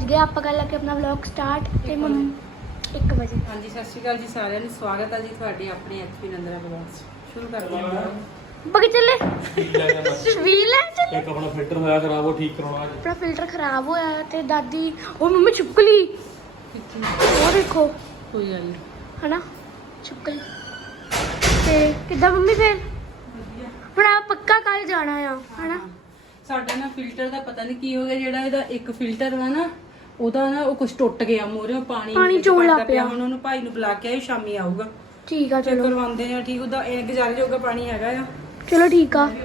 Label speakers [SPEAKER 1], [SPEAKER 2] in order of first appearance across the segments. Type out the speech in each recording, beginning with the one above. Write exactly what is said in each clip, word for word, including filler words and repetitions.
[SPEAKER 1] गए आप कर लगे अपना व्लॉग स्टार्ट ते मम एक बजे।
[SPEAKER 2] हाँ जी सत श्री अकाल जी सारिਆਂ ਨੂੰ स्वागत है जी ਤੁਹਾਡੇ ਆਪਣੇ ਐਚਪੀ ਨੰਦਰਾ ਬਲੌਗ शुरू करते हैं।
[SPEAKER 1] बगे चले शबील है चले
[SPEAKER 3] एक अपना फिल्टर होया खराब वो ठीक करवाना आज।
[SPEAKER 1] अपना फिल्टर खराब होया ते दादी ओ मम्मी छिपकली वो देखो
[SPEAKER 2] कोई गल नहीं
[SPEAKER 1] है ना छिपकली ते किदा मम्मी फिर ਹੁਣ ਆ ਪੱਕਾ ਕੱਲ ਜਾਣਾ ਆ ਹਨਾ।
[SPEAKER 2] ਸਾਡਾ ਨਾ ਫਿਲਟਰ ਦਾ ਪਤਾ ਨਹੀਂ ਕੀ ਹੋ ਗਿਆ, ਜਿਹੜਾ ਇਹਦਾ ਇੱਕ ਫਿਲਟਰ ਵਾ ਨਾ ਉਹਦਾ ਨਾ ਉਹ ਕੁਝ ਟੁੱਟ ਗਿਆ ਮੋਰੇ ਪਾਣੀ
[SPEAKER 1] ਪਾਣੀ ਚੋਣ ਲੱਗ ਪਿਆ।
[SPEAKER 2] ਹੁਣ ਉਹਨੂੰ ਭਾਈ ਨੂੰ ਬੁਲਾ ਕੇ ਆਏ, ਸ਼ਾਮੀ ਆਊਗਾ
[SPEAKER 1] ਠੀਕ ਆ
[SPEAKER 2] ਚੈੱਕ
[SPEAKER 1] ਚਲੋ
[SPEAKER 2] ਕਰਵਾਉਂਦੇ ਆ। ਠੀਕ ਉਹਦਾ ਇਹ ਗੁਜ਼ਾਰੇ ਜੋਗਾ ਪਾਣੀ ਹੈਗਾ ਆ।
[SPEAKER 1] ਚਲੋ ਠੀਕ ਆ।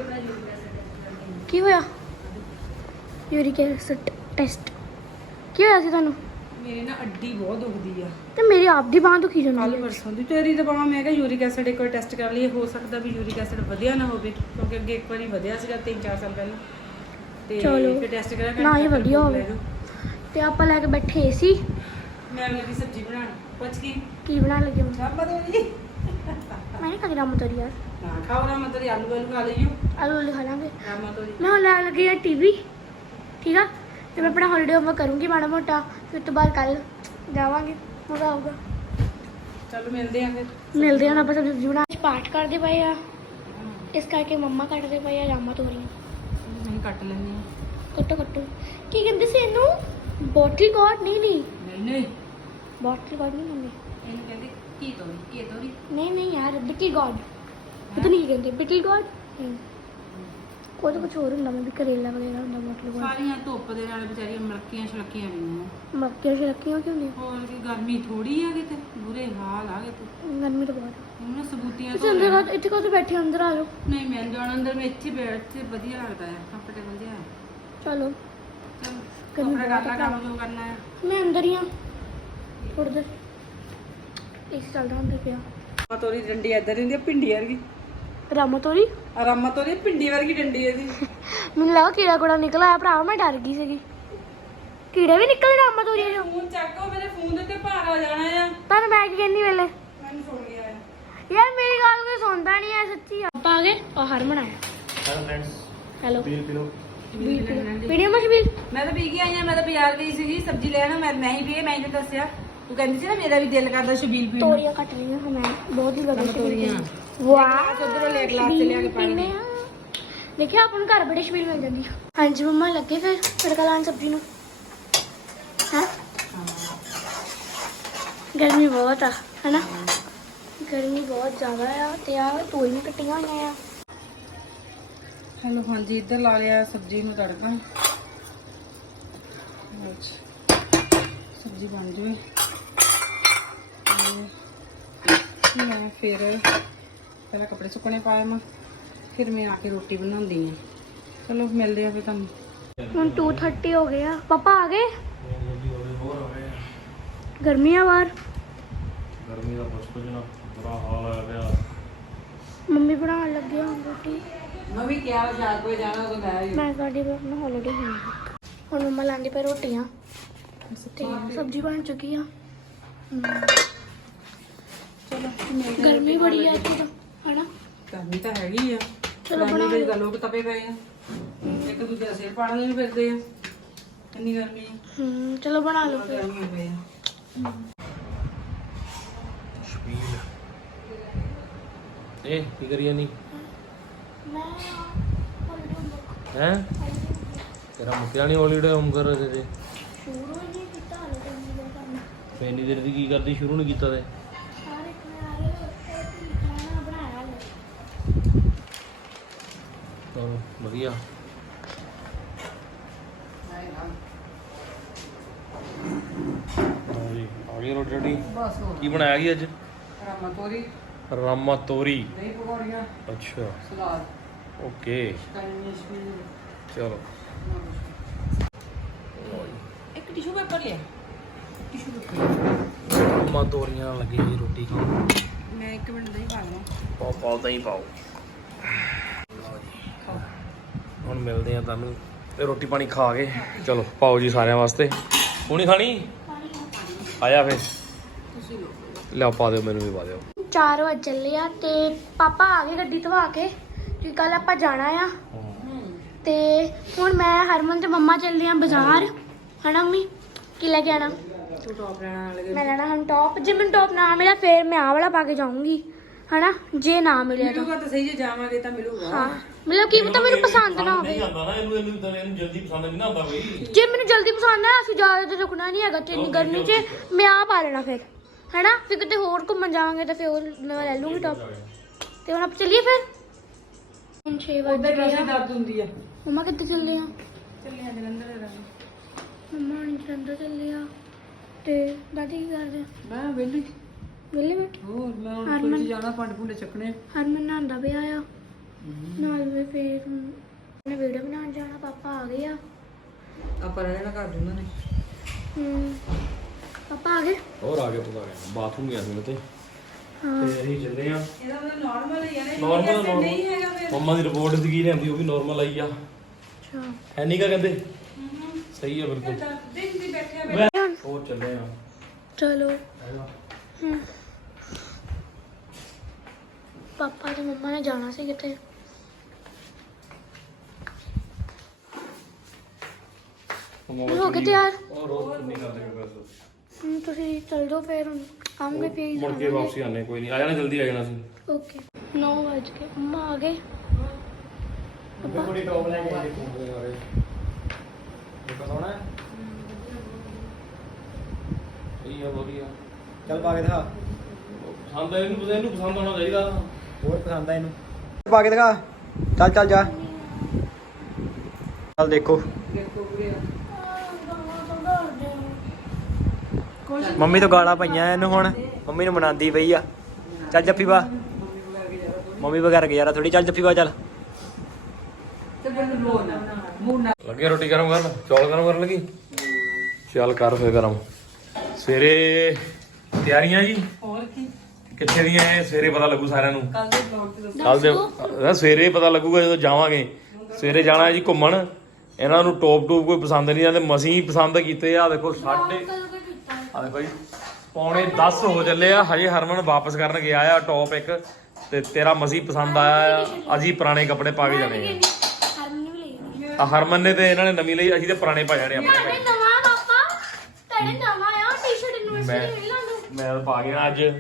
[SPEAKER 1] ਕੀ ਹੋਇਆ? ਯੂਰਿਕ ਐਸਿਡ ਟੈਸਟ ਕੀ ਹੋਇਆ ਸੀ ਤੁਹਾਨੂੰ?
[SPEAKER 2] ਮੇਰੀ ਨਾ ਅੱਡੀ ਬਹੁਤ ਦੁਖਦੀ ਆ
[SPEAKER 1] ਤੇ ਮੇਰੀ ਆਪ ਦੀ ਬਾਂਹ ਦੁਖੀ
[SPEAKER 2] ਕੱਲ
[SPEAKER 1] ਜਾਂਦੀ ਹੈ।
[SPEAKER 2] ਪਰਸੋਂ ਦੀ ਤੇਰੀ ਦਵਾ। ਮੈਂ ਕਿਹਾ ਯੂਰਿਕ ਐਸਿਡ ਇੱਕ ਵਾਰ ਟੈਸਟ ਕਰ ਲਈਏ, ਹੋ ਸਕਦਾ ਵੀ ਯੂਰਿਕ ਐਸਿਡ ਵਧਿਆ ਨਾ ਹੋਵੇ, ਕਿਉਂਕਿ ਅੱਗੇ ਇੱਕ ਵਾਰੀ ਵਧਿਆ ਸੀਗਾ ਤਿੰਨ ਚਾਰ ਸਾਲ ਪਹਿਲਾਂ ਤੇ
[SPEAKER 1] ਚਲੋ।
[SPEAKER 2] ਫਿਰ ਟੈਸਟ ਕਰਿਆ
[SPEAKER 1] ਨਾ ਹੀ ਵਧੀਆ ਹੋਵੇ। ਤੇ ਆਪਾਂ ਲੈ ਕੇ ਬੈਠੇ ਸੀ।
[SPEAKER 2] ਮੈਂ ਲੱਗੀ ਸਬਜ਼ੀ ਬਣਾਉਣ। ਪੁੱਛ ਕੀ
[SPEAKER 1] ਕੀ ਬਣਾਉਣ ਲੱਗੇ ਮੰਮਾ?
[SPEAKER 2] ਰੱਬ ਦੇ ਜੀ
[SPEAKER 1] ਮੈਂ ਨਹੀਂ ਖਾਦੀ ਰਾਮਾ ਤੋਰੀ ਯਾਰ।
[SPEAKER 2] ਨਾ ਖਾਓ ਨਾ, ਮਤਲਬ ਆਲੂ ਆਲੂ ਖਾ ਲਈਓ।
[SPEAKER 1] ਆਲੂ ਵਾਲੀ ਖਾ ਲਾਂਗੇ।
[SPEAKER 2] ਰਾਮਾ ਤੋਰੀ
[SPEAKER 1] ਮੈਂ ਹੁਣ ਲੈਣ ਲੱਗੀ ਆ ਟੀਵੀ। ਠੀਕ ਆ ਤੇ ਮੈਂ ਆਪਣਾ ਹੌਲੀਡੇ ਹੋਮਵਰਕ ਕਰੂੰਗੀ ਮਾੜਾ ਮੋਟਾ, ਫਿਰ ਉਸ ਤੋਂ ਬਾਅਦ ਕੱਲ ਜਾਵਾਂਗੇ, ਮਜ਼ਾ ਆਊਗਾ।
[SPEAKER 2] ਚਲੋ ਮਿਲਦੇ ਆ ਫਿਰ।
[SPEAKER 1] ਮਿਲਦੇ ਹਾਂ ਆਪਾਂ ਸਬਜ਼ੀ ਬਣਾ ਕੇ ਪਾਠ ਕਰਦੇ ਪਏ ਆ, ਇਸ ਕਰਕੇ ਮੰਮਾ ਕੱਟਦੇ ਪਏ ਆ ਰਾਮਾ ਤੋਰੀਆਂ।
[SPEAKER 2] ਨਹੀਂ ਕੱਟ ਲੈਣੀ
[SPEAKER 1] ਕੱਟੋ ਕੱਟੋ। ਕੀ ਕਹਿੰਦੇ ਸੀ ਇਹਨੂੰ? Bottle gourd? ਨਹੀਂ ਨਹੀਂ
[SPEAKER 2] ਨਹੀਂ ਨਹੀਂ
[SPEAKER 1] ਬੋਟਲ ਗੋਡ ਨਹੀਂ ਮੰਮੀ,
[SPEAKER 2] ਇਹਨੂੰ ਕਹਿੰਦੇ ਕੀ ਤੋਰੀ ਕੀ ਤੋਰੀ
[SPEAKER 1] ਨਹੀਂ ਨਹੀਂ ਯਾਰ ਬਿਟਲ ਗੋਡ ਪਤਾ ਨਹੀਂ ਕੀ ਕਹਿੰਦੇ। ਬਿਟਲ ਗੋਡ ਕੋਈ ਤਾਂ ਕੁਝ ਹੋਰ ਹੁੰਦਾ, ਮੈਂ ਵੀ ਕਰੇਲਾ ਵਗੈਰਾ ਹੁੰਦਾ ਬੋਟਲ ਗੋਡ।
[SPEAKER 2] ਸਾਰੀਆਂ ਧੁੱਪ ਦੇ ਨਾਲ ਵਿਚਾਰੀਆਂ ਮਲਕੀਆਂ ਛਲਕੀਆਂ ਪਈਆਂ।
[SPEAKER 1] ਮੱਕੀਆਂ ਛਿਲਕੀਆਂ ਕਿਉਂ ਨਹੀਂ?
[SPEAKER 2] ਹੋਰ ਕੀ ਗਰਮੀ ਥੋੜੀ ਆ ਕਿਤੇ, ਬੁਰੇ ਹਾਲ ਆ ਕਿਤੇ।
[SPEAKER 1] ਗਰਮੀ ਤਾਂ ਬਹੁਤ।
[SPEAKER 2] ਹੁਣ ਸਬੂਤੀਆਂ
[SPEAKER 1] ਤੁਸੀਂ ਅੰਦਰ ਆ- ਇੱਥੇ ਕਦੋਂ ਬੈਠੇ? ਅੰਦਰ ਆ ਜਾਓ।
[SPEAKER 2] ਨਹੀਂ ਮੈਂ ਨੀ ਜਾਣਾ ਅੰਦਰ, ਮੈਂ ਇੱਥੇ ਬੈਠ ਤੇ ਵਧੀਆ ਲੱਗਦਾ ਹੈ, ਕੰਫਰਟੇਬਲ ਜਿਹਾ ਹੈ।
[SPEAKER 1] ਚਲੋ
[SPEAKER 2] ਚਲ
[SPEAKER 1] ਗਰਮੀ
[SPEAKER 2] ਆਪਣਾ
[SPEAKER 1] ਬਹੁਤ
[SPEAKER 2] ਕਰਨਾ
[SPEAKER 1] ਆ।
[SPEAKER 2] ਕੰਮ ਜੋ ਕਰਨਾ ਹੈ।
[SPEAKER 1] ਮੈਂ ਅੰਦਰ ਹੀ ਆ ਥੋੜੀ ਦੇਰ। ਇਸ ਚੱਲਦਾ ਅੰਦਰ ਪਿਆ
[SPEAKER 2] ਰਾਮਾ ਤੋਰੀ ਡੰਡੀ ਇੱਧਰ ਹੁੰਦੀ ਆ ਭਿੰਡੀ ਵਰਗੀ।
[SPEAKER 1] ਰਾਮਾ ਤੋਰੀ
[SPEAKER 2] ਆ ਰਾਮਾ ਤੋਰੀ ਭਿੰਡੀ ਵਰਗੀ ਡੰਡੀ ਇਹਦੀ।
[SPEAKER 1] ਮੈਨੂੰ ਲੱਗਾ ਕੀੜਾ ਕੋੜਾ ਨਿਕਲ ਆਇਆ ਭਰਾ, ਮੈਂ ਡਰ ਗਈ ਸੀਗੀ। ਕੀੜੇ ਵੀ ਨਿਕਲੇ ਰਾਮਾ ਤੋਰੀ ਚੋਂ?
[SPEAKER 2] ਫੋਨ ਚੱਕੋ, ਮੇਰੇ ਫੋਨ ਦੇ ਉੱਤੇ ਭਾਰ ਆ ਜਾਣਾ ਆ।
[SPEAKER 1] ਪਰ ਮੈਂ ਕੀ ਕਹਿੰਦੀ ਵੇਲੇ
[SPEAKER 2] ਮੈਨੂੰ ਸੁਣ ਗਿਆ ਆ।
[SPEAKER 1] ਯਾਰ ਮੇਰੀ ਗੱਲ ਕੋਈ ਸੁਣਦਾ ਨਹੀਂ ਹੈ ਸੱਚੀ। ਆਪਾਂ ਆ ਗਏ ਉਹ ਹਰਮਨ ਆਇਆ।
[SPEAKER 3] हेलो फ्रेंड्स
[SPEAKER 1] ਹੈਲੋ
[SPEAKER 3] पील पी लो।
[SPEAKER 1] ਵੀਡੀਓ ਮਚ ਵੀਲ
[SPEAKER 2] ਮੈਂ ਤਾਂ ਪੀ ਕੇ ਆਈ ਆ। ਮੈਂ ਤਾਂ ਬਾਜ਼ਾਰ ਗਈ ਸੀਗੀ ਸਬਜ਼ੀ ਲੈਣ। ਮੈਂ ਮੈਂ ਹੀ ਪੀਏ, ਮੈਂ ਹੀ ਦੱਸਿਆ। ਤੂੰ ਕਹਿੰਦੀ ਸੀ ਨਾ ਮੇਰਾ ਵੀ ਦਿਲ ਕਰਦਾ ਸ਼ਬੀਲ ਪੀਣ ਨੂੰ।
[SPEAKER 1] ਤੋਰੀਆਂ ਕੱਟ ਰਹੀਆਂ ਹਾਂ ਮੈਂ, ਬਹੁਤ ਹੀ ਵਧੀਆ
[SPEAKER 2] ਤੋਰੀਆਂ।
[SPEAKER 1] ਵਾਹ
[SPEAKER 2] ਉਧਰੋਂ ਲੈ ਗਲਾਸ ਚ ਲਿਆ ਕੇ ਪਾਣੀ ਦੇ।
[SPEAKER 1] ਦੇਖਿਆ ਆਪਾਂ ਨੂੰ ਘਰ ਬੜੇ ਸ਼ਬੀਲ ਮਿਲ ਜਾਂਦੀ ਆ। ਹਾਂਜੀ ਮੰਮਾ ਲੱਗੇ ਫਿਰ ਤੜਕਾ ਲਾਉਣ ਸਬਜ਼ੀ ਨੂੰ। ਹਾਂ ਗਰਮੀ ਬਹੁਤ ਆ ਹਨਾ, ਗਰਮੀ ਬਹੁਤ ਜ਼ਿਆਦਾ ਆ। ਤੇ ਆ ਤੋਰੀਆਂ ਕੱਟੀਆਂ ਹੋਈਆਂ ਆ।
[SPEAKER 2] ਹੈਲੋ ਹਾਂਜੀ, ਇੱਧਰ ਲਾ ਲਿਆ ਸਬਜ਼ੀ ਨੂੰ ਤੜਕਾ। ਸਬਜ਼ੀ ਬਣ ਜਾਵੇ ਤੇ ਮੈਂ ਫਿਰ ਪਹਿਲਾਂ ਕੱਪੜੇ ਸੁੱਕਣੇ ਪਾਏ ਮੈਂ, ਫਿਰ ਮੈਂ ਆ ਕੇ ਰੋਟੀ ਬਣਾਉਂਦੀ ਆ। ਚਲੋ ਮਿਲਦੇ ਆ ਫਿਰ ਤੁਹਾਨੂੰ।
[SPEAKER 1] ਹੁਣ ਟੂ ਥਰਟੀ ਹੋ ਗਏ ਆ। ਪਾਪਾ ਆ ਗਏ? ਗਰਮੀ ਆ ਬਾਹਰ।
[SPEAKER 3] गर्मी का कुछ कुछ ना बुरा हाल है यार।
[SPEAKER 1] ਮੰਮੀ ਬਣਾਉਣ ਲੱਗੇ ਆ ਹੁਣ ਰੋਟੀ।
[SPEAKER 2] ਮੈਂ ਵੀ ਕਿਹਾ ਸ਼ਾਇਦ ਕੋਈ ਜਾਣਾ ਤਾਂ ਮੈਂ ਹੀ।
[SPEAKER 1] ਮੈਂ ਸਾਡੀ ਆਪਣਾ ਹੌਲੀਡੇ ਹੋਣੀ ਹੁਣ ਮੰਮਾ ਲਾਉਂਦੇ ਪਏ ਰੋਟੀਆਂ ਤੇ ਸਬਜ਼ੀ ਬਣ ਚੁੱਕੀ ਆ।
[SPEAKER 2] ਚਲੋ
[SPEAKER 1] ਗਰਮੀ ਬੜੀ ਆ ਇੱਥੇ ਤਾਂ ਹਨਾ।
[SPEAKER 2] ਗਰਮੀ ਤਾਂ ਹੈਗੀ ਆ।
[SPEAKER 1] ਚਲੋ ਬਣਾ
[SPEAKER 2] ਗਰਮੀ ਦੇ
[SPEAKER 1] ਲਓ।
[SPEAKER 2] ਤਾਂ ਲੋਕ ਤਪੇ ਪਏ ਆ, ਇੱਕ ਦੂਜੇ ਦਾ ਸਿਰ ਪਾੜਨ ਨੂੰ ਫਿਰਦੇ ਆ। ਇੰਨੀ ਗਰਮੀ ਆ।
[SPEAKER 1] ਹੂੰ ਚਲੋ ਬਣਾ ਲਓ ਫਿਰ।
[SPEAKER 2] ਗਰਮੀ ਹੋਈ ਆ।
[SPEAKER 3] शबील ए की करिए नहीं
[SPEAKER 1] ਮੈਂ holiday homework
[SPEAKER 3] हैं तेरा मुक्या नहीं हॉलीडे होम कर रहे थे
[SPEAKER 1] ਸ਼ੁਰੂ ਹੀ ਨਹੀਂ ਕੀਤਾ ਹਾਲੇ ਤੱਕ ਨਹੀਂ ਕਰਨਾ।
[SPEAKER 3] मैं इन्नी देर दी की करदी शुरू नहीं कीता ते
[SPEAKER 1] ਸਾਰੇ ਖਾਣਾ ਆ ਗਏ ਖਾਣਾ ਬਣਾਇਆ ਲੈ।
[SPEAKER 3] चलो बढ़िया। हाँ जी आ गई रोटी रोटी
[SPEAKER 2] ਬਸ ਹੋ
[SPEAKER 3] की बनाया की अज
[SPEAKER 2] ਰਾਮਾ ਤੋਰੀ,
[SPEAKER 3] रामा तोरी।
[SPEAKER 2] ਦਹੀਂ ਪਕੌੜੀਆਂ,
[SPEAKER 3] अच्छा
[SPEAKER 2] ਸਲਾਦ,
[SPEAKER 3] ओके
[SPEAKER 2] ਕਰੀਆਂ ਸ਼ਬੀਲ।
[SPEAKER 3] चलो
[SPEAKER 2] ਇੱਕ ਟਿਸ਼ੂ ਪੇਪਰ ਲਿਆ। ਟਿਸ਼ੂ ਪੇਪਰ
[SPEAKER 3] रामा तोरियां नाल लगी जी रोटी खाओ।
[SPEAKER 2] ਮੈਂ ਇੱਕ ਮਿੰਟ ਦਹੀਂ ਪਾ ਲਵਾਂ।
[SPEAKER 3] पाओ पाओ दही पाओ। ਹੁਣ ਮਿਲਦੇ ਆ ਤੁਹਾਨੂੰ ਤੇ ਰੋਟੀ ਪਾਣੀ ਖਾ ਕੇ। ਚਲੋ ਪਾਓ ਜੀ ਸਾਰਿਆਂ ਵਾਸਤੇ। ਹੁਣੀ ਖਾਣੀ ਆ ਜਾ ਫੇ
[SPEAKER 2] ਤੁਸੀਂ ਲਓ।
[SPEAKER 3] ਲਿਆਓ ਪਾ ਦਿਓ, ਮੈਨੂੰ ਵੀ ਪਾ ਦਿਓ।
[SPEAKER 1] ਚਾਰ ਵਜੇ ਚੱਲੇ ਆ ਤੇ ਪਾਪਾ ਆ ਗਏ ਗੱਡੀ ਧਵਾ ਕੇ ਕਿਉਂਕਿ ਕੱਲ ਆਪਾਂ ਜਾਣਾ ਆ। ਤੇ ਹੁਣ ਮੈਂ ਹਰਮਨ ਤੇ ਮੰਮਾ ਚੱਲਦੇ ਆ ਬਾਜ਼ਾਰ ਹਨਾ ਮੰਮੀ। ਕੀ ਲੈ ਕੇ ਆਣਾ?
[SPEAKER 2] ਤੂੰ ਟੌਪ ਲੈਣਾ ਵਾਲੇ
[SPEAKER 1] ਮੈਂ ਲੈਣਾ ਹੁਣ ਟੌਪ। ਜੇ ਮੈਨੂੰ ਟੌਪ ਨਾ ਮਿਲਿਆ ਫਿਰ ਮੈਂ ਆਹ ਵਾਲਾ ਪਾ ਕੇ ਜਾਊਂਗੀ ਹਨਾ, ਜੇ ਨਾ ਮਿਲਿਆ ਤਾਂ
[SPEAKER 2] ਮਿਲੂਗਾ ਤਾਂ ਸਹੀ, ਜੇ ਜਾਵਾਂਗੇ ਤਾਂ ਮਿਲੂਗਾ।
[SPEAKER 1] ਹਾਂ ਮਤਲਬ ਕੀ ਪਤਾ ਮੈਨੂੰ ਪਸੰਦ ਨਾ ਹੋਵੇ।
[SPEAKER 3] ਨਹੀਂ ਆਉਂਦਾ ਨਾ ਇਹਨੂੰ ਇਹਨੂੰ ਤਾਂ ਇਹਨੂੰ ਜਲਦੀ ਪਸੰਦ ਨਹੀਂ ਨਾ ਆਉਂਦਾ ਕੋਈ।
[SPEAKER 1] ਜੇ ਮੈਨੂੰ ਜਲਦੀ ਪਸੰਦ ਆ ਅਸੀਂ ਜ਼ਿਆਦਾ ਤੇ ਰੁਕਣਾ ਨਹੀਂ ਹੈਗਾ ਤੇ ਇੰਨੀ ਗਰਮੀ 'ਚ ਮੈਂ ਆ ਪਾ ਲੈਣਾ ਫਿਰ ਹੈਨਾ। ਫਿਰ ਕਿਤੇ ਹੋਰ ਘੁੰਮਣ ਜਾਵਾਂਗੇ ਤਾਂ ਫਿਰ ਉਹ ਮੈਂ ਲੈ ਲੂੰਗੀ ਟੌਪ। ਤੇ ਹੁਣ ਆਪਾਂ ਚੱਲੀਏ ਫਿਰ। ਹੁਣ ਛੇ ਵਜੇ
[SPEAKER 2] ਉਹਦੇ ਵੈਸੇ ਦਰਦ ਹੁੰਦੀ ਆ।
[SPEAKER 1] ਮੰਮਾ ਕਿੱਥੇ ਚੱਲੇ ਆ?
[SPEAKER 2] ਚੱਲੇ ਆ ਜਲੰਧਰ ਰਹਿਣਾ।
[SPEAKER 1] ਮੰਮਾ ਹੁਣ ਜਲੰਧਰ ਚੱਲੇ ਆ ਤੇ ਦਾਦੀ ਕੀ ਕਰਦੇ?
[SPEAKER 2] ਮੈਂ ਵਿਹਲੀ।
[SPEAKER 1] ਵਿਹਲੇ ਬੈਠੇ?
[SPEAKER 2] ਹੋਰ ਮੈਂ ਹੁਣ
[SPEAKER 1] ਹਰਮਨ-
[SPEAKER 2] ਕੋਈ ਜਾਣਾ, ਭਾਂਡੇ ਭੁੰਡੇ ਚੱਕਣੇ।
[SPEAKER 1] ਹਰਮਨ ਨਹਾਉਂਦਾ ਪਿਆ ਆ ਨਾਲ ਵੀ ਫਿਰ ਉਹਨੇ ਵੀਡੀਓ ਬਣਾਉਣ ਜਾਣਾ। ਪਾਪਾ ਆ ਗਏ ਆ।
[SPEAKER 2] ਆਪਾਂ ਰਹਿਣਾ ਘਰ ਉਹਨਾਂ ਨੇ।
[SPEAKER 1] ਹੂੰ ਪਾਪਾ ਆ ਗਏ।
[SPEAKER 3] ਹੋਰ ਆ ਗਿਆ ਪਤਾ ਗਿਆ ਬਾਥਰੂਮ ਗਿਆ ਸੀ ਮੈਂ ਤੇ
[SPEAKER 1] ਹਾਂ
[SPEAKER 3] ਤੇ ਅਸੀਂ ਚੱਲੇ ਆ।
[SPEAKER 2] ਇਹਦਾ ਮਤਲਬ ਨਾਰਮਲ ਹੀ ਆ ਨਾ,
[SPEAKER 3] ਨਾਰਮਲ
[SPEAKER 2] ਨਹੀਂ ਹੈਗਾ ਫਿਰ।
[SPEAKER 3] ਮੰਮਾ ਦੀ ਰਿਪੋਰਟ ਸੀਗੀ ਲਿਆਂਦੀ, ਉਹ ਵੀ ਨਾਰਮਲ ਆਈ ਆ।
[SPEAKER 1] ਅੱਛਾ
[SPEAKER 3] ਹੈ ਨਹੀਂ ਕਾ ਕਹਿੰਦੇ ਸਹੀ ਆ ਬਿਲਕੁਲ।
[SPEAKER 2] ਦਿਨ ਦੀ ਬੈਠਿਆ
[SPEAKER 3] ਹੋਰ ਚੱਲੇ ਆ।
[SPEAKER 1] ਚਲੋ ਹੂੰ ਪਾਪਾ ਤੇ ਮੰਮਾ ਨੇ ਜਾਣਾ ਸੀ ਕਿਤੇ। ਹੋ ਗਏ ਤਿਆਰ?
[SPEAKER 3] ਉਹ ਰੋਜ਼ ਕਿੰਨੀ ਕਰਦੇ ਬਸ।
[SPEAKER 1] ਹੁਣ ਤੁਸੀਂ ਚੱਲ ਜਾਓ ਫਿਰ ਹੁਣ ਆਉਂਗੇ ਫਿਰ
[SPEAKER 3] ਮੁੜ ਕੇ ਵਾਪਸੀ ਆਨੇ ਕੋਈ ਨਹੀਂ, ਆ ਜਾਣਾ ਜਲਦੀ ਆ ਜਾਣਾ ਸੀ।
[SPEAKER 1] ਓਕੇ ਨੌ ਵਜ ਗਏ ਮੰਮਾ ਆ ਗਏ। ਪਾਪਾ
[SPEAKER 3] ਬੜੀ ਟੌਪ ਲੈ ਕੇ ਆਏ ਯਾਰੇ ਇਹ ਕੌਣ ਹੈ? ਇਹ ਆ ਵਧੀਆ।
[SPEAKER 4] ਚੱਲ ਪਾ ਕੇ ਦਿਖਾ।
[SPEAKER 3] ਪਸੰਦ ਆ ਇਹਨੂੰ, ਪਸੰਦ ਇਹਨੂੰ ਪਸੰਦ ਆਉਣਾ ਚਾਹੀਦਾ।
[SPEAKER 4] ਹੋਰ ਪਸੰਦ ਆ ਇਹਨੂੰ, ਪਾ ਕੇ ਦਿਖਾ। ਚੱਲ ਚੱਲ ਜਾ, ਚੱਲ ਦੇਖੋ।
[SPEAKER 2] ਦੇਖੋ ਵੀਰੇ
[SPEAKER 4] ਮੰਮੀ ਤੋਂ ਗਾਲਾਂ ਪਈਆਂ ਇਹਨੂੰ, ਹੁਣ ਮੰਮੀ ਨੂੰ ਮਨਾਉਂਦੀ ਪਈ ਆ। ਚੱਲ ਜੱਫੀ ਪਾ, ਮੰਮੀ ਵਗੈਰਾ ਗਿਆ ਥੋੜੀ। ਚੱਲ ਜੱਫੀ ਪਾ ਚੱਲ।
[SPEAKER 2] ਤੇ ਮੈਨੂੰ ਲੋੜ ਨਾ ਮੂੰਹ ਨਾ
[SPEAKER 3] ਲੱਗੇ ਰੋਟੀ ਗਰਮ ਕਰਨ, ਚੌਲ ਗਰਮ ਕਰਨ ਲੱਗੀ। ਚੱਲ ਕਰ ਫੇਰ ਗਰਮ। ਸਵੇਰੇ ਤਿਆਰੀਆਂ ਜੀ
[SPEAKER 2] ਹੋਰ ਕੀ।
[SPEAKER 3] ਕਿੱਥੇ ਦੀਆਂ ਇਹ ਸਵੇਰੇ ਪਤਾ ਲੱਗੂ ਸਾਰਿਆਂ ਨੂੰ।
[SPEAKER 2] ਕੱਲ ਦੇ ਬਲੌਗ ਤੇ ਦੱਸੋ।
[SPEAKER 3] ਕੱਲ ਦੇ ਅਹ ਸਵੇਰੇ ਪਤਾ ਲੱਗੂਗਾ ਜਦੋਂ ਜਾਵਾਂਗੇ। ਸਵੇਰੇ ਜਾਣਾ ਹੈ ਜੀ ਘੁੰਮਣ। ਇਹਨਾਂ ਨੂੰ ਟੋਪ ਟੂਪ ਕੋਈ ਪਸੰਦ ਨਹੀਂ ਆਉਂਦੇ, ਮਸੀਂ ਪਸੰਦ ਕੀਤੇ ਆ। ਦੇਖੋ ਸਾਢੇ ਆ ਦੇਖੋ ਜੀ ਪੌਣੇ ਦਸ ਹੋ ਚੱਲੇ ਆ। ਹਜੇ ਹਰਮਨ ਵਾਪਸ ਕਰਨ ਗਿਆ ਆ ਟੌਪ ਇੱਕ, ਤੇ ਤੇਰਾ ਮਸੀਂ ਪਸੰਦ ਆਇਆ ਆ। ਅਸੀਂ ਪੁਰਾਣੇ ਕੱਪੜੇ ਪਾ ਕੇ ਜਾਣੇ ਆ।
[SPEAKER 1] ਹਰਮਨ ਨੇ ਵੀ ਲਈ ਜਾਣੀ।
[SPEAKER 3] ਆ ਹਰਮਨ ਨੇ ਤੇ ਇਹਨਾਂ ਨੇ ਨਵੀਂ ਲਈ, ਅਸੀਂ ਤੇ ਪੁਰਾਣੇ ਪਾ ਜਾਣੇ ਆਪਣੇ।
[SPEAKER 1] ਤੁਹਾਡੇ ਨਵਾਂ ਪਾਪਾ ਤੁਹਾਡੇ ਨਵਾਂ ਆ ਟੀ-ਸ਼ਰਟ ਯੂਨੀਵਰਸਿਟੀ ਮਿਲ ਲਾਂਗੇ।
[SPEAKER 3] ਮੈਂ ਤਾਂ ਪਾ ਗਿਆ ਅੱਜ।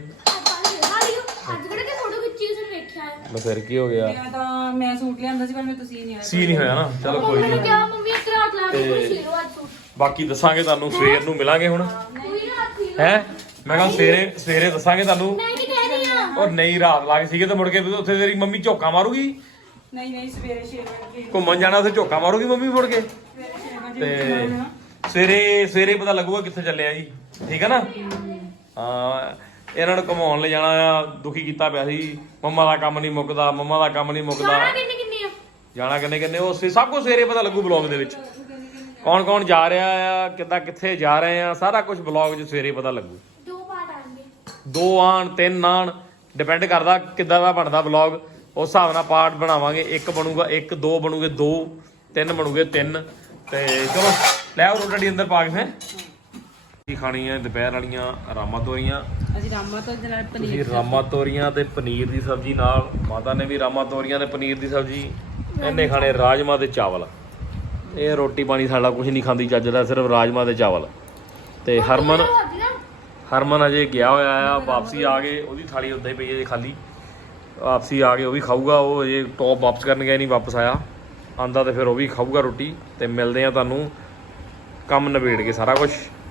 [SPEAKER 1] ਅੱਜ ਕਿਹੜੇ ਕਿ ਫੋਟੋ ਖਿੱਚੀ ਕਿਸੇ ਨੇ ਵੇਖਿਆ ਹੈ?
[SPEAKER 3] ਮੈਂ ਫਿਰ ਕੀ ਹੋ ਗਿਆ?
[SPEAKER 2] ਮੈਂ ਤਾਂ ਮੈਂ ਸੂਟ ਲਿਆਂਦਾ ਸੀ ਪਰ ਮੈਂ ਤੁਸੀਂ ਨਹੀਂ ਆਇਆ
[SPEAKER 3] ਸੀ ਨਹੀਂ ਹੋਇਆ ਨਾ। ਚਲੋ ਕੋਈ
[SPEAKER 1] ਮੰਮੀ ਨੇ
[SPEAKER 3] ਨਹੀਂ,
[SPEAKER 1] ਕਿਹਾ ਮੰਮੀ ਇੱਕ ਰਾਤ ਲਾ ਕੇ ਪੂਰੀ ਸੀਰੋ ਅੱਜ ਸੂਟ
[SPEAKER 3] ਬਾਕੀ ਦੱਸਾਂਗੇ ਤੁਹਾਨੂੰ। ਸਵੇਰ ਨੂੰ ਮਿਲਾਂਗੇ ਹੁਣ
[SPEAKER 1] ਪੂਰੀ ਰਾਤ ਸੀ।
[SPEAKER 3] ਹੈ। ਮੈਂ ਕਿਹਾ ਸਵੇਰੇ ਸਵੇਰੇ ਦੱਸਾਂਗੇ ਤੁਹਾਨੂੰ।
[SPEAKER 1] ਮੈਂ ਕੀ ਕਹਿ ਰਹੀ ਆ?
[SPEAKER 3] ਔਰ ਨਹੀਂ ਰਾਤ ਲੱਗ ਸੀਗੇ ਤੇ ਮੁੜ ਕੇ ਉੱਥੇ ਤੇਰੀ ਮੰਮੀ ਝੋਕਾ ਮਾਰੂਗੀ।
[SPEAKER 2] ਨਹੀਂ ਨਹੀਂ ਸਵੇਰੇ ਛੇ ਵਜੇ
[SPEAKER 3] ਘੁੰਮਣ ਜਾਣਾ ਉੱਥੇ ਝੋਕਾ ਮਾਰੂਗੀ ਮੰਮੀ ਮੁੜ ਕੇ।
[SPEAKER 2] ਸਵੇਰੇ ਛੇ ਵਜੇ
[SPEAKER 3] ਤੇ ਸਵੇਰੇ ਸਵੇਰੇ ਪਤਾ ਲੱਗੂਗਾ ਕਿੱਥੇ ਚੱਲੇ ਆ ਜੀ। ਠੀਕ ਹੈ ਨਾ? ਹਾਂ ਇਹਨਾਂ ਨੂੰ ਘੁਮਾਉਣ ਲੈ ਜਾਣਾ ਆ। ਦੁਖੀ ਕੀਤਾ ਪਿਆ ਸੀ, ਮੰਮਾ ਦਾ ਕੰਮ ਨਹੀਂ ਮੁੱਕਦਾ, ਮੰਮਾ ਦਾ ਕੰਮ ਨਹੀਂ ਮੁੱਕਦਾ।
[SPEAKER 1] ਸਾਰਾ ਕਿੰਨੀ ਕਿੰਨੀ ਆ?
[SPEAKER 3] ਜਾਣਾ ਕਿੰਨੇ ਕਿੰਨੇ ਉਹ ਸੇ- ਸਭ ਕੁਝ ਸਵੇਰੇ ਪਤਾ ਲੱਗੂ ਬਲੌਗ ਦੇ ਵਿੱਚ। ਕੌਣ ਕੌਣ ਜਾ ਰਿਹਾ ਆ, ਕਿੱਦਾਂ ਕਿੱਥੇ ਜਾ ਰਹੇ ਆ, ਸਾਰਾ ਕੁਝ ਬਲੌਗ 'ਚ ਸਵੇਰੇ ਪਤਾ ਲੱਗੂ।
[SPEAKER 1] ਦੋ ਪਾਰਟ ਆਣਗੇ।
[SPEAKER 3] ਦੋ ਆਣ ਤਿੰਨ ਆਣ ਡਿਪੈਂਡ ਕਰਦਾ ਕਿੱਦਾਂ ਦਾ ਬਣਦਾ ਬਲੌਗ। ਉਸ ਹਿਸਾਬ ਨਾਲ ਪਾਰਟ ਬਣਾਵਾਂਗੇ। ਇੱਕ ਬਣੂਗਾ ਇੱਕ, ਦੋ ਬਣੂਗੇ ਦੋ, ਤਿੰਨ ਬਣੂਗੇ ਤਿੰਨ। ਤੇ ਚਲੋ ਲੈ ਆਓ ਰੋਟੀ ਅੰਦਰ ਪਾ ਕੇ। ਹੈ ਕੀ ਖਾਣੀ ਹੈ? ਦੁਪਹਿਰ ਵਾਲੀਆਂ ਰਾਮਾ ਤੋਰੀਆਂ।
[SPEAKER 2] ਅਸੀਂ ਰਾਮਾ ਤੋਂ ਨਾਲ
[SPEAKER 3] ਤੁਸੀਂ
[SPEAKER 2] ਪਨੀਰ
[SPEAKER 3] ਰਾਮਾ ਤੋਰੀਆਂ ਤੇ ਪਨੀਰ ਦੀ ਸਬਜ਼ੀ ਨਾਲ। ਮਾਤਾ ਨੇ ਵੀ ਰਾਮਾ ਤੋਰੀਆਂ ਤੇ ਪਨੀਰ ਦੀ ਸਬਜ਼ੀ। ਇਹਨੇ ਖਾਣੇ ਰਾਜਮਾ ਤੇ ਚਾਵਲ। ਇਹ ਰੋਟੀ ਪਾਣੀ ਸਾਡਾ ਕੁਝ ਨਹੀਂ ਖਾਂਦੀ ਚੱਜ ਦਾ, ਸਿਰਫ ਰਾਜਮਾ ਤੇ ਚਾਵਲ। ਤੇ ਹਰਮਨ ਹਰਮਨ ਅਜੇ ਗਿਆ ਹੋਇਆ ਆ, ਵਾਪਸੀ ਆ ਗਏ। ਉਹਦੀ ਥਾਲੀ ਉੱਦਾਂ ਹੀ ਪਈ ਹੈ ਜੇ ਖਾਲੀ। ਵਾਪਸੀ ਆ ਕੇ ਉਹ ਵੀ ਖਾਊਗਾ। ਉਹ ਅਜੇ ਟੌਪ ਵਾਪਸ ਕਰਨ ਗਿਆ ਨਹੀਂ, ਵਾਪਸ ਆਇਆ। ਆਂਦਾ ਤੇ ਫਿਰ ਉਹ ਵੀ ਖਾਊਗਾ ਰੋਟੀ। ਤੇ ਮਿਲਦੇ ਆ ਤੁਹਾਨੂੰ ਕੰਮ ਨਿਬੇੜ ਕੇ ਸਾਰਾ ਕੁਝ।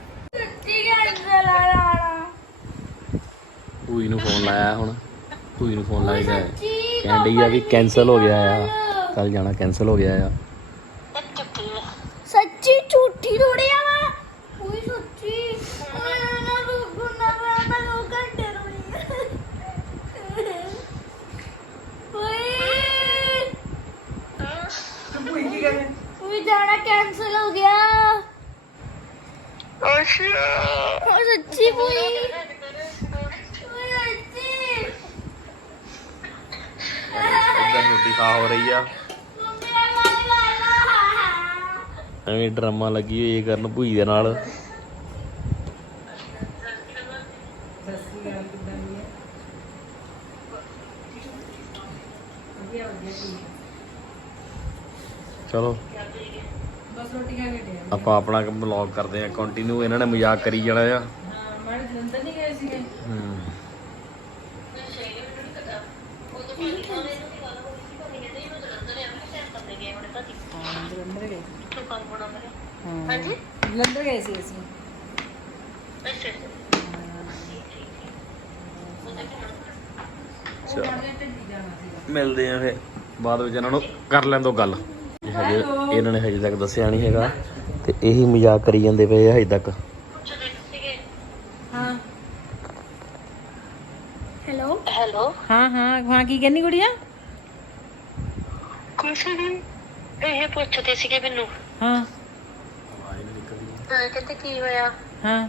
[SPEAKER 3] ਭੂਈ ਨੂੰ ਫੋਨ ਲਾਇਆ ਹੁਣ। ਭੂਈ ਨੂੰ ਫੋਨ ਲਾਇਆ ਕਹਿਣ ਡਈ ਆ ਵੀ ਕੈਂਸਲ ਹੋ ਗਿਆ ਆ, ਕੱਲ ਜਾਣਾ ਕੈਂਸਲ ਹੋ ਗਿਆ ਆ।
[SPEAKER 1] ਸੱਚੀ ਝੂਠੀ ਥੋੜੀ ਆ ਵਾ। ਕੋਈ ਸੱਚੀ ਮੈਂ ਨਾ ਰੁਕਣਾ ਮੈਂ ਦੋ ਘੰਟੇ ਰੋਈ। ਓਏ
[SPEAKER 2] ਭੂਈ ਕੀ ਕਰੇ?
[SPEAKER 1] ਉਹ ਜਾਣਾ ਕੈਂਸਲ ਹੋ ਗਿਆ। ਅੱਛਾ ਸੱਚੀ ਭੂਈ। ਓਏ ਸੱਚੀ
[SPEAKER 3] ਇੱਧਰ ਰੋਟੀ ਖਾ ਹੋ ਰਹੀ ਆ।
[SPEAKER 1] ਮੰਮੀ ਆ ਲਾ ਲਾ ਲਾ।
[SPEAKER 3] ਐਵੇਂ ਡਰਾਮਾ ਲੱਗੀ ਹੋਈ ਕਰਨ ਭੂਈ ਦੇ ਨਾਲ। ਚਲੋ
[SPEAKER 2] ਬਸ ਰੋਟੀਆਂ ਘਟਿਆ
[SPEAKER 3] ਆਪਾਂ ਆਪਣਾ ਬਲੌਗ ਕਰਦੇ ਆ ਕੰਟੀਨਿਊ। ਇਹਨਾਂ ਨੇ ਮਜ਼ਾਕ ਕਰੀ ਜਾਣਾ ਆ।
[SPEAKER 2] ਹਾਂ ਮੈਂ ਜਲੰਧਰ ਨਹੀਂ ਗਏ ਸੀਗੇ
[SPEAKER 3] ਹੂੰ
[SPEAKER 2] ਜਲੰਧਰ ਗਏ ਹਾਂਜੀ ਜਲੰਧਰ ਗਏ ਸੀ ਅਸੀਂ
[SPEAKER 3] ਮਿਲਦੇ ਆ ਫਿਰ ਬਾਅਦ ਵਿੱਚ। ਇਹਨਾਂ ਨੂੰ ਕਰ ਲੈਣ ਦੋ ਗੱਲ। ਹਜੇ ਇਹਨਾਂ ਨੇ ਹਜੇ ਤੱਕ ਦੱਸਿਆ ਨਹੀਂ ਹੈਗਾ ਤੇ ਇਹੀ ਮਜ਼ਾਕ ਕਰੀ ਜਾਂਦੇ ਪਏ ਆ ਹਜੇ ਤੱਕ।
[SPEAKER 2] ਹਾਂ
[SPEAKER 1] ਹੈਲੋ
[SPEAKER 5] ਹੈਲੋ
[SPEAKER 2] ਹਾਂ ਹਾਂ ਹਾਂ ਕੀ ਕਹਿੰਦੀ ਕੁੜੀਆ
[SPEAKER 5] ਕੁਛ ਨਹੀਂ ਇਹ ਪੁੱਛਦੇ ਸੀਗੇ ਮੈਨੂੰ
[SPEAKER 2] ਹਾਂ
[SPEAKER 5] ਹਾਂ ਕਹਿੰਦੇ ਕੀ ਹੋਇਆ
[SPEAKER 2] ਹਾਂ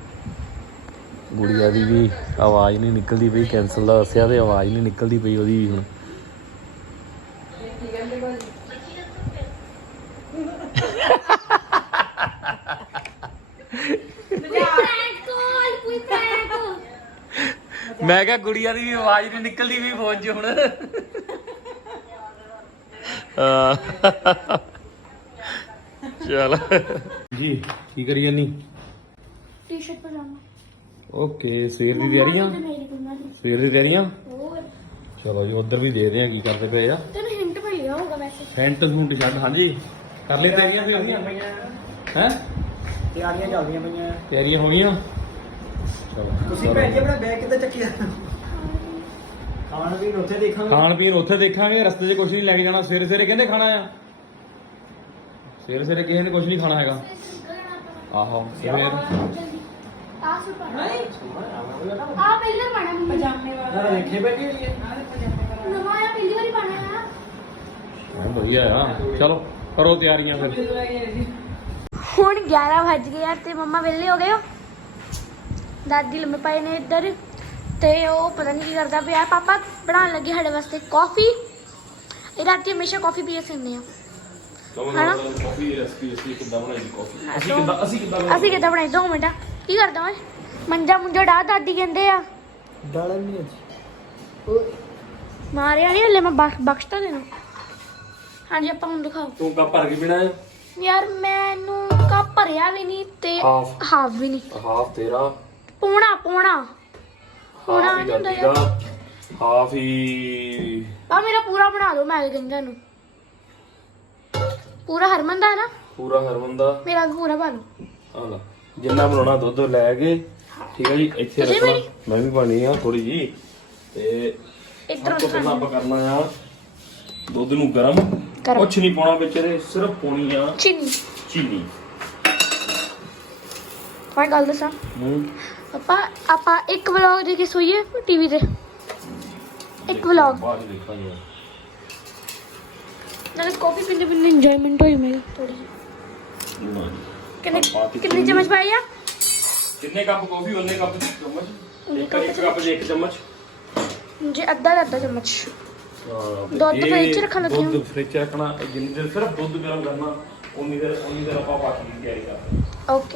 [SPEAKER 3] ਗੁੜੀਆ ਦੀ ਵੀ ਆਵਾਜ਼ ਨਹੀਂ ਨਿਕਲਦੀ ਪਈ। ਕੈਂਸਲ ਦਾ ਦੱਸਿਆ ਤੇ ਆਵਾਜ਼ ਨਹੀਂ ਨਿਕਲਦੀ ਪਈ ਉਹਦੀ ਵੀ ਹੁਣ। ਮੈਂ ਕਿਹਾ ਗੁੜੀਆ ਦੀ ਵੀ ਆਵਾਜ਼ ਨਹੀਂ ਨਿਕਲਦੀ ਵੀ ਫੋਨ 'ਚ ਹੁਣ। ਚਲ ਜੀ ਕੀ ਕਰੀ ਜਾਨੀ?
[SPEAKER 1] ਟੀ-ਸ਼ਰਟ ਪਜਾਮਾ
[SPEAKER 3] ਓਕੇ ਸਵੇਰ ਦੀ ਤਿਆਰੀਆਂ
[SPEAKER 1] ਮੇਰੀ ਕੁੰਨਾ ਦੀ
[SPEAKER 3] ਸਵੇਰ ਦੀ ਤਿਆਰੀਆਂ।
[SPEAKER 1] ਹੋਰ
[SPEAKER 3] ਚਲੋ ਜੀ ਉਧਰ ਵੀ ਦੇਖਦੇ ਆ ਕੀ ਕਰਦੇ ਪਏ ਆ।
[SPEAKER 1] ਤੈਨੂੰ ਹਿੰਟ ਮਿਲਿਆ ਹੋਗਾ ਵੈਸੇ।
[SPEAKER 3] ਸੈਂਟ ਹੁੰਟ ਛੱਡ। ਹਾਂਜੀ ਕਰ ਲਈ ਤਿਆਰੀਆਂ ਸਵੇਰ ਦੀਆਂ ਹੈ?
[SPEAKER 4] ਤਿਆਰੀਆਂ ਚੱਲਦੀਆਂ ਪਈਆਂ।
[SPEAKER 3] ਤਿਆਰੀਆਂ ਹੋ ਗਈਆਂ। ਚਲੋ
[SPEAKER 4] ਤੁਸੀਂ ਭੈਣ ਜੀ ਆਪਣਾ ਬੈਗ ਕਿੱਦਾਂ ਚੱਕਿਆ? ਖਾਣ ਪੀਣ ਉੱਥੇ ਦੇਖਾਂਗੇ।
[SPEAKER 3] ਖਾਣ ਪੀਣ ਉੱਥੇ ਦੇਖਾਂਗੇ। ਰਸਤੇ 'ਚ ਕੁਝ ਨਹੀਂ ਲੈ ਕੇ ਜਾਣਾ। ਸਵੇਰੇ ਸਵੇਰੇ ਕਹਿੰਦੇ ਖਾਣਾ ਆ। ਸਵੇਰੇ ਸਵੇਰੇ ਕਿਸੇ ਨੇ ਕੁਝ ਨਹੀਂ ਖਾਣਾ ਹੈਗਾ। ਆਹੋ ਸਵੇਰ
[SPEAKER 1] ਆ ਸੁਪਾ ਆ ਪਹਿਲੇ ਪਾਣਾ ਪਜਾਮੇ ਵਾਲਾ
[SPEAKER 4] ਨਾ ਦੇਖੇ ਬੈਠੀ ਹੋਈ ਹੈ।
[SPEAKER 1] ਨਵਾਂ ਆ ਪਹਿਲੀ ਵਾਰੀ ਪਾਣਾ ਆ।
[SPEAKER 3] ਹਾਂ ਵਧੀਆ ਆ। ਚਲੋ ਕਰੋ ਤਿਆਰੀਆਂ ਫਿਰ।
[SPEAKER 1] ਹੁਣ ਗਿਆਰਾਂ ਵੱਜ ਗਏ ਆ ਤੇ ਮੰਮਾ ਵਿਹਲੇ ਹੋ ਗਏ ਹੋ। ਦਾਦੀ ਲੰਮੇ ਪਏ ਨੇ ਇੱਧਰ ਤੇ ਉਹ ਪਤਾ ਨਹੀਂ ਕੀ ਕਰਦਾ ਪਿਆ। ਪਾਪਾ ਬਣਾਉਣ ਲੱਗੇ ਸਾਡੇ ਵਾਸਤੇ ਕਾਫੀ। ਇਹ ਰਾਤੀ ਹਮੇਸ਼ਾ ਕਾਫੀ ਪੀਏ ਸਿੰਨੇ ਆ। ਹਨਾ
[SPEAKER 3] ਕਾਫੀ ਦੀ ਰੈਸਪੀ ਅਸੀਂ ਕਿੱਦਾਂ ਬਣਾਈ ਕਾਫੀ? ਅਸੀਂ ਕਿੱਦਾਂ ਅਸੀਂ ਕਿੱਦਾਂ
[SPEAKER 1] ਅਸੀਂ ਕਿੱਦਾਂ ਬਣਾਈ? ਦੋ ਮਿੰਟ ਕੀ ਕਰਦਾ ਓਏ? ਮੰਜਾ ਮੁੰਜਾ ਡਾ ਦਾਦੀ ਕਹਿੰਦੇ ਆ।
[SPEAKER 4] ਡਾਲਣ ਨਹੀਂ ਅੱਜ
[SPEAKER 1] ਮਾਰਿਆ ਨਹੀਂ ਹਲੇ ਮੈਂ ਬਖਸ਼ ਬਖਸ਼ਤਾ ਤੈਨੂੰ। ਹਾਂਜੀ ਆਪਾਂ ਹੁਣ ਦਿਖਾਓ।
[SPEAKER 3] ਤੂੰ ਕੱਪ ਭਰ ਕੇ ਪੀਣਾ ਹੈ?
[SPEAKER 1] ਯਾਰ ਮੈਨੂੰ ਕੱਪ ਭਰਿਆ ਵੀ ਨਹੀਂ ਤੇ
[SPEAKER 3] ਹਾਫ
[SPEAKER 1] ਹਾਫ ਵੀ ਨਹੀਂ।
[SPEAKER 3] ਹਾਫ ਤੇਰਾ
[SPEAKER 1] ਪੌਣਾ ਪੌਣਾ ਪੌਣਾ
[SPEAKER 3] ਹਾਫ ਹੀ
[SPEAKER 1] ਨਹੀਂ ਹੁੰਦਾ
[SPEAKER 3] ਦਾਦੀ
[SPEAKER 1] ਯਾਰ।
[SPEAKER 3] ਦਾ ਹਾਫ ਹੀ
[SPEAKER 1] ਆ ਮੇਰਾ ਪੂਰਾ ਬਣਾ ਦਿਓ। ਮੈਂ ਕਹਿੰਦਾ ਨੂੰ ਪੂਰਾ ਹਰਮਨ ਦਾ ਹੈ ਨਾ।
[SPEAKER 3] ਪੂਰਾ ਹਰਮਨ ਦਾ।
[SPEAKER 1] ਮੇਰਾ ਵੀ ਪੂਰਾ ਪਾ ਲਓ।
[SPEAKER 3] ਆ ਲੈ ਜਿੰਨਾ ਬਣਾਉਣਾ ਦੁੱਧ ਲੈ ਕੇ ਠੀਕ ਹੈ ਜੀ। ਇੱਥੇ
[SPEAKER 1] ਤੁਸੀਂ
[SPEAKER 3] ਰੱਖਣਾ।
[SPEAKER 1] ਵੀ?
[SPEAKER 3] ਮੈਂ ਵੀ ਪਾਣੀ ਆ ਥੋੜੀ ਜੀ ਤੇ
[SPEAKER 1] ਇੱਧਰੋਂ
[SPEAKER 3] ਸਭ ਤੋਂ ਪਹਿਲਾਂ ਆਪਾਂ ਕਰਨਾ ਆ ਦੁੱਧ ਨੂੰ ਗਰਮ।
[SPEAKER 1] ਗਰਮ।
[SPEAKER 3] ਕੁਛ ਨਹੀਂ ਪਾਉਣਾ ਵਿੱਚ ਇਹਦੇ। ਸਿਰਫ ਪਾਉਣੀ ਆ
[SPEAKER 1] ਚੀਨੀ।
[SPEAKER 3] ਚੀਨੀ।
[SPEAKER 1] ਮੈਂ ਗੱਲ ਦੱਸਾਂ
[SPEAKER 3] ਹੂੰ
[SPEAKER 1] ਪਾਪਾ ਆਪਾਂ ਇੱਕ ਵਲੌਗ ਦੇ ਕੇ ਸੋਈਏ ਟੀਵੀ ਤੇ। ਇੱਕ ਵਲੌਗ
[SPEAKER 3] ਬਾਅਦ ਚ ਦੇਖਾਂਗੇ।
[SPEAKER 1] ਨਾਲੇ ਕਾਫੀ ਪੀਂਦੇ ਪੀਂਦੇ ਇੰਜੋਇਮੈਂਟ ਹੋਈ ਮੇਰੀ ਥੋੜੀ ਜਿਹੀ।
[SPEAKER 3] ਨਾ।
[SPEAKER 1] ਕਿੰਨੇ
[SPEAKER 3] ਆਪਾਂ ਤੇ
[SPEAKER 1] ਕਿੰਨੇ ਚਮਚ ਪਾਏ ਆ?
[SPEAKER 3] ਕਿੰਨੇ ਕੱਪ ਕਾਫੀ ਉਹਨੇ ਕੱਪ ਚਮਚ। ਇੱਕ ਇੱਕ ਕੱਪ ਦੇ ਇੱਕ ਚਮਚ।
[SPEAKER 1] ਜੀ ਅੱਧਾ ਅੱਧਾ ਚਮਚ।
[SPEAKER 3] ਹਾਂ, ਤੇ
[SPEAKER 1] ਦੁੱਧ
[SPEAKER 3] ਇਹ
[SPEAKER 1] ਫਰਿੱਜ 'ਚ ਰੱਖਣ ਲੱਗੀ ਹਾਂ।
[SPEAKER 3] ਦੁੱਧ ਫਰਿੱਜ 'ਚ ਰੱਖਣਾ। ਜਿੰਨੀ ਦੇਰ ਸਿਰਫ ਦੁੱਧ ਗਰਮ ਕਰਨਾ ਉਨੀ ਦੇਰ ਉਨੀ ਦੇਰ ਆਪਾਂ ਬਾਕੀ ਦੀ ਤਿਆਰੀ ਕਰਨੀ।
[SPEAKER 1] Okay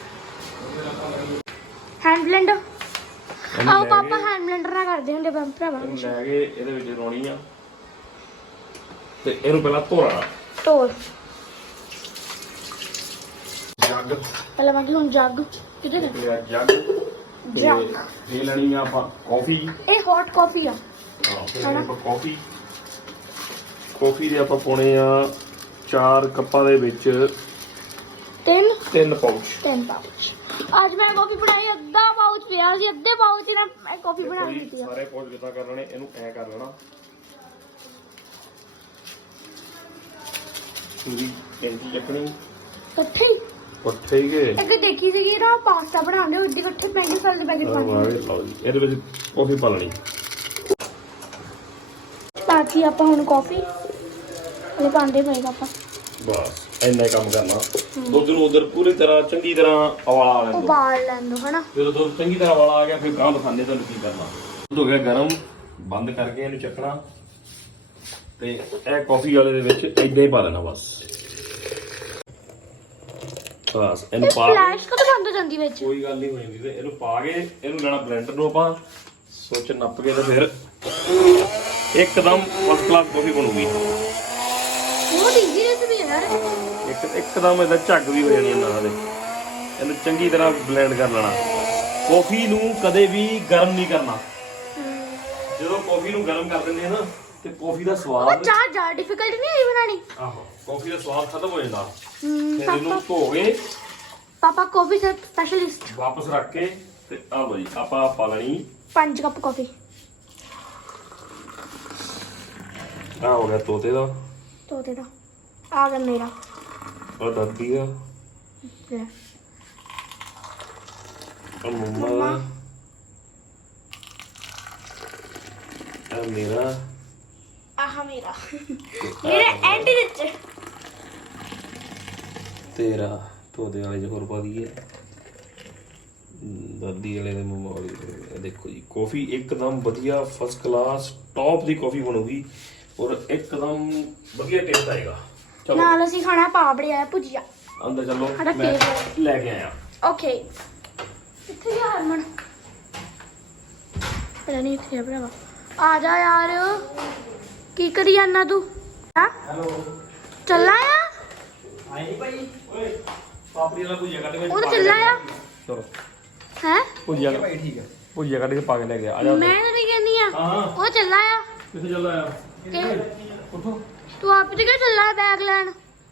[SPEAKER 1] hand blender. ਆਓ ਪਾਪਾ ਹੈਂਡ ਬਲੈਂਡਰ ਨਾਲ ਕਰਦੇ ਹੁੰਦੇ ਬੰਮ ਭਰਾਵਾ।
[SPEAKER 3] ਇਹਨੂੰ ਲੈ ਕੇ ਇਹਦੇ ਵਿੱਚ ਰੋਣੀ ਆ ਤੇ ਇਹਨੂੰ ਪਹਿਲਾਂ ਧੋਣਾ।
[SPEAKER 1] ਢੋਲ
[SPEAKER 3] ਜੱਗ
[SPEAKER 1] ਪਹਿਲਾਂ ਮੈਂ ਹੁਣ ਜੱਗ ਕਿੱਥੇ ਨੇ?
[SPEAKER 3] ਤੇ ਆ ਜੱਗ
[SPEAKER 1] ਜੱਗ।
[SPEAKER 3] ਤੇ ਇਹ ਲੈਣੀ ਆ ਆਪਾਂ ਕਾਫੀ।
[SPEAKER 1] ਇਹ ਹੌਟ ਕਾਫੀ ਆ।
[SPEAKER 3] ਹਾਂ ਫਿਰ ਆਪਾਂ ਕਾਫੀ ਕਾਫੀ ਦੇ ਆਪਾਂ ਪਾਉਣੇ ਆ ਚਾਰ ਕੱਪਾਂ ਦੇ ਵਿੱਚ
[SPEAKER 1] ਤਿੰਨ
[SPEAKER 3] ਤਿੰਨ ਪਾਊਚ।
[SPEAKER 1] ਤਿੰਨ ਪਾਊਚ। ਅੱਜ ਮੈਂ ਕਾਫੀ ਬਣਾਈ। ਅੱਧਾ ਪਾਊਚ ਪਿਆ ਸੀ। ਅੱਧੇ ਪਾਊਚ ਨਾਲ ਮੈਂ ਕਾਫੀ ਬਣਾ ਦਿੱਤੀ ਆ।
[SPEAKER 3] ਸਾਰੇ ਪਾਊਚ ਕਿੱਦਾਂ ਕਰ ਲੈਣੇ? ਇਹਨੂੰ ਐ ਕਰ ਲੈਣਾ। ਪੂਰੀ ਇੰਟੀ ਚੱਕਣੀ
[SPEAKER 1] ਇਕੱਠੇ ਹੀ
[SPEAKER 3] ਉੱਥੇ ਹੀ ਗਏ।
[SPEAKER 1] ਇੱਕ ਦੇਖੀ ਸੀਗੀ ਨਾ ਪਾਸਤਾ ਬਣਾਉਂਦੇ ਉੱਡੀ ਇਕੱਠੇ ਪੈਂਦੀ ਸਾਲ ਦੇ ਪੈਕੇਟ ਪਾਉਂਦੇ।
[SPEAKER 3] ਇਹਦੇ ਵਿੱਚ ਕਾਫੀ ਪਾ ਲੈਣੀ।
[SPEAKER 1] ਬਾਕੀ ਆਪਾਂ ਹੁਣ ਕਾਫੀ ਇਹ ਪਾਉਂਦੇ ਪਏਗਾ ਆਪਾਂ।
[SPEAKER 3] ਬਸ ਇੰਨਾ ਹੀ ਕੰਮ ਕਰਨਾ। ਦੁੱਧ ਨੂੰ ਉਧਰ ਪੂਰੀ ਤਰ੍ਹਾਂ ਚੰਗੀ ਤਰ੍ਹਾਂ ਉਬਾਲਾ ਲੈਣ ਦਿਓ।
[SPEAKER 1] ਉਬਾਲ ਲੈਣ ਦੋ ਹਨਾ।
[SPEAKER 3] ਜਦੋਂ ਦੁੱਧ ਚੰਗੀ ਤਰ੍ਹਾਂ ਉਬਾਲਾ ਆ ਗਿਆ ਫਿਰ ਗਾਂ ਦਿਖਾਉਂਦੇ ਤੁਹਾਨੂੰ ਕੀ ਕਰਨਾ। ਦੁੱਧ ਹੋ ਗਿਆ ਗਰਮ। ਬੰਦ ਕਰਕੇ ਇਹਨੂੰ ਚੱਕਣਾ ਤੇ ਇਹ ਕਾਫੀ ਵਾਲੇ ਦੇ ਵਿੱਚ ਏਦਾਂ ਹੀ ਪਾ ਦੇਣਾ ਬਸ। ਬਸ ਇਹਨੂੰ
[SPEAKER 1] ਇਹ
[SPEAKER 3] ਪਾ ਕੇ
[SPEAKER 1] ਫਲੈਸ਼ ਕਦੋਂ ਬੰਦ ਹੋ ਜਾਂਦੀ ਵਿੱਚ?
[SPEAKER 3] ਕੋਈ ਗੱਲ ਨਹੀਂ ਹੋ ਜਾਂਦੀ ਤੇ ਇਹਨੂੰ ਪਾ ਕੇ ਇਹਨੂੰ ਲੈਣਾ ਬਲੈਂਡਰ ਨੂੰ ਆਪਾਂ ਸੋਚ ਨੱਪ ਕੇ ਤੇ ਫਿਰ ਇੱਕਦਮ ਫਸਟ ਕਲਾਸ ਕਾਫੀ ਬਣੂਗੀ।
[SPEAKER 1] ਬਹੁਤ ਈਜ਼ੀ ਰੈਸਿਪੀ ਹੈ ਯਾਰ।
[SPEAKER 3] ਇੱਕ ਇੱਕਦਮ ਇਹਦਾ ਝੱਗ ਵੀ ਹੋ ਜਾਣੀ ਹੈ ਨਾਲ ਦੇ। ਇਹਨੂੰ ਚੰਗੀ ਤਰ੍ਹਾਂ ਬਲੈਂਡ ਕਰ ਲੈਣਾ। ਕੌਫੀ ਨੂੰ ਕਦੇ ਵੀ ਗਰਮ ਨਹੀਂ ਕਰਨਾ। ਜਦੋਂ ਕੌਫੀ ਨੂੰ ਗਰਮ ਕਰ ਦਿੰਦੇ ਆ ਨਾ ਤੇ ਕੌਫੀ ਦਾ
[SPEAKER 1] ਉਹ
[SPEAKER 3] ਸਵਾਦ
[SPEAKER 1] ਚਾਹ ਜ਼ਿਆਦਾ ਡਿਫਿਕਲਟ ਨਹੀਂ ਹੈ ਬਣਾਣੀ।
[SPEAKER 3] ਆਹੋ ਕੌਫੀ ਦਾ ਸਵਾਦ ਖਤਮ ਹੋ ਜਾਂਦਾ।
[SPEAKER 1] ਹਮ,
[SPEAKER 3] ਫਿਰ ਇਹਨੂੰ
[SPEAKER 1] ਪਾਪਾ
[SPEAKER 3] ਧੋ ਕੇ
[SPEAKER 1] ਪਾਪਾ ਕਾਫੀ ਸਪੈਸ਼ਲਿਸਟ।
[SPEAKER 3] ਵਾਪਸ ਰੱਖ ਕੇ ਤੇ ਆ ਲੋ ਜੀ ਆਪਾਂ ਪਾ ਲੈਣੀ
[SPEAKER 1] ਪੰਜ ਕੱਪ ਕਾਫੀ।
[SPEAKER 3] ਆ ਹੋ ਗਿਆ ਤੋਤੇ ਦਾ,
[SPEAKER 1] ਤੋਤੇ ਦਾ ਆ ਗਿਆ ਮੇਰਾ।
[SPEAKER 3] ਆ ਦਾਦੀ ਦਾ,
[SPEAKER 1] ਲੈ
[SPEAKER 3] ਆ ਮੰਮਾ ਦਾ, ਆ ਮੇਰਾ,
[SPEAKER 1] ਆਹ ਮੇਰਾ ਮੇਰੇ ਐਂਡ ਵਿੱਚ
[SPEAKER 3] ਤੇਰਾ ਤੋਤੇ ਵਾਲੇ ਚ ਹੋਰ ਪਾ ਦਈਏ ਦਾਦੀ ਵਾਲੇ ਦੇ ਮੰਮਾ ਵਾਲੇ ਦੇ। ਇਹ ਦੇਖੋ ਜੀ ਕਾਫੀ ਇੱਕਦਮ ਵਧੀਆ ਫਸਟ ਕਲਾਸ ਟੌਪ ਦੀ ਕਾਫੀ ਬਣੂਗੀ ਔਰ ਇੱਕਦਮ ਵਧੀਆ ਟੇਸਟ ਆਏਗਾ। ਚਲੋ
[SPEAKER 1] ਨਾਲ ਅਸੀਂ ਖਾਣਾ ਪਾਪੜੀਆ ਭੁਜੀਆ।
[SPEAKER 3] ਅੰਦਰ ਚੱਲੋ
[SPEAKER 1] ਸਾਡਾ
[SPEAKER 3] ਮੈਂ
[SPEAKER 1] favorite।
[SPEAKER 3] ਲੈ ਕੇ ਆਇਆ।
[SPEAKER 1] ਓਕੇ ਕਿੱਥੇ ਗਿਆ ਹਰਮਨ? ਪਤਾ ਨਹੀਂ ਇੱਥੇ ਆ ਭਰਾਵਾ। ਆ ਜਾ ਯਾਰ ਕੀ ਕਰੀ ਜਾਂਦਾ ਤੂੰ? ਹਾਂ
[SPEAKER 4] ਹੈਲੋ
[SPEAKER 1] ਚੱਲਾ ਆ?
[SPEAKER 4] ਆਈ ਨਹੀਂ ਭਾਈ।
[SPEAKER 3] ਓਏ ਪਾਪੜੀ ਵਾਲਾ ਭੁਜੀਆ ਕੱਢ ਕੇ
[SPEAKER 1] ਉਹ ਤਾਂ ਚੱਲਾ ਆ
[SPEAKER 3] ਚਲੋ
[SPEAKER 1] ਹੈ?
[SPEAKER 3] ਭੁਜੀਆ
[SPEAKER 4] ਭਾਈ ਠੀਕ ਹੈ।
[SPEAKER 3] ਭੁਜੀਆ ਕੱਢ ਕੇ ਪਾ ਕੇ ਲੈ ਗਿਆ। ਆ ਜਾ
[SPEAKER 1] ਮੈਂ ਤਾਂ ਨਹੀਂ ਕਹਿੰਦੀ ਆ।
[SPEAKER 3] ਹਾਂ
[SPEAKER 1] ਉਹ ਚੱਲਾ ਆ
[SPEAKER 3] ਕਿੱਥੇ ਚੱਲਾ ਆ?
[SPEAKER 1] ਕਿ
[SPEAKER 3] ਉੱਠੋ
[SPEAKER 1] ਤੂੰ ਆਪ ਤੇ ਕਿਉਂ ਚੱਲਾ ਬੈਗ ਲੈਣ?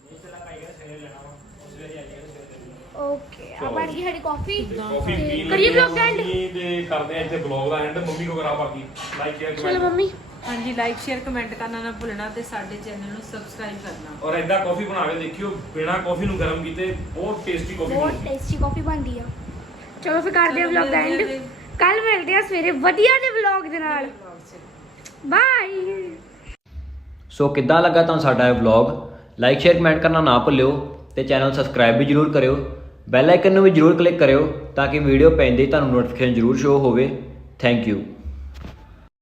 [SPEAKER 1] ਓਕੇ ਆ ਬਣ ਗਈ ਸਾਡੀ ਕਾਫੀ।
[SPEAKER 3] ਕਾਫੀ ਪੀਣ
[SPEAKER 1] ਕਰੀਏ
[SPEAKER 3] ਲੱਗੇ
[SPEAKER 1] vlog end?
[SPEAKER 3] ਮੰਮੀ ਤੇ ਕਰਦੇ ਆ ਇੱਥੇ ਬਲੌਗ ਦਾ ਐਂਡ। ਮੰਮੀ ਕੋ ਕਰਾ ਬਾਕੀ ਲਾਈਕ ਸ਼ੇਅਰ
[SPEAKER 1] ਚਲੋ
[SPEAKER 3] ਕਮੈਂਟ
[SPEAKER 1] ਮੰਮੀ
[SPEAKER 2] ਹਾਂਜੀ ਲਾਈਕ ਸ਼ੇਅਰ ਕਮੈਂਟ ਕਰਨਾ ਨਾ ਭੁੱਲਣਾ ਤੇ ਸਾਡੇ ਚੈਨਲ ਨੂੰ ਸਬਸਕ੍ਰਾਈਬ ਕਰਨਾ।
[SPEAKER 3] ਔਰ ਐਦਾਂ ਕਾਫੀ ਬਣਾ ਕੇ ਦੇਖਿਓ ਬਿਨਾ ਕਾਫੀ ਨੂੰ ਗਰਮ ਕੀਤੇ ਬਹੁਤ ਟੇਸਟੀ ਕਾਫੀ
[SPEAKER 1] ਬਹੁਤ
[SPEAKER 3] ਬਣਦੀ।
[SPEAKER 1] ਟੇਸਟੀ ਕਾਫੀ ਬਣਦੀ ਆ। ਚਲੋ ਫਿਰ ਕਰਦੇ ਆ ਵਲੌਗ ਦਾ
[SPEAKER 2] ਮਿਲਦੇ ਆ
[SPEAKER 1] ਐਂਡ।
[SPEAKER 2] ਜੀ।
[SPEAKER 1] ਕੱਲ ਮਿਲਦੇ ਆ ਸਵੇਰੇ ਵਧੀਆ ਦੇ ਵਲੌਗ ਦੇ ਨਾਲ। ਬਾਏ।
[SPEAKER 4] ਸੋ ਕਿੱਦਾਂ ਲੱਗਾ ਤੁਹਾਨੂੰ ਸਾਡਾ ਇਹ ਵਲੌਗ? ਲਾਈਕ ਸ਼ੇਅਰ ਕਮੈਂਟ ਕਰਨਾ ਨਾ ਭੁੱਲਿਓ ਤੇ ਚੈਨਲ ਸਬਸਕ੍ਰਾਈਬ ਵੀ ਜਰੂਰ ਕਰਿਓ। ਬੈਲ ਆਈਕਨ ਨੂੰ ਵੀ ਜਰੂਰ ਕਲਿੱਕ ਕਰਿਓ ਤਾਂ ਕਿ ਵੀਡੀਓ ਪੈਂਦੇ ਹੀ ਤੁਹਾਨੂੰ ਨੋਟੀਫਿਕੇਸ਼ਨ ਜਰੂਰ ਸ਼ੋ ਹੋਵੇ। Thank you.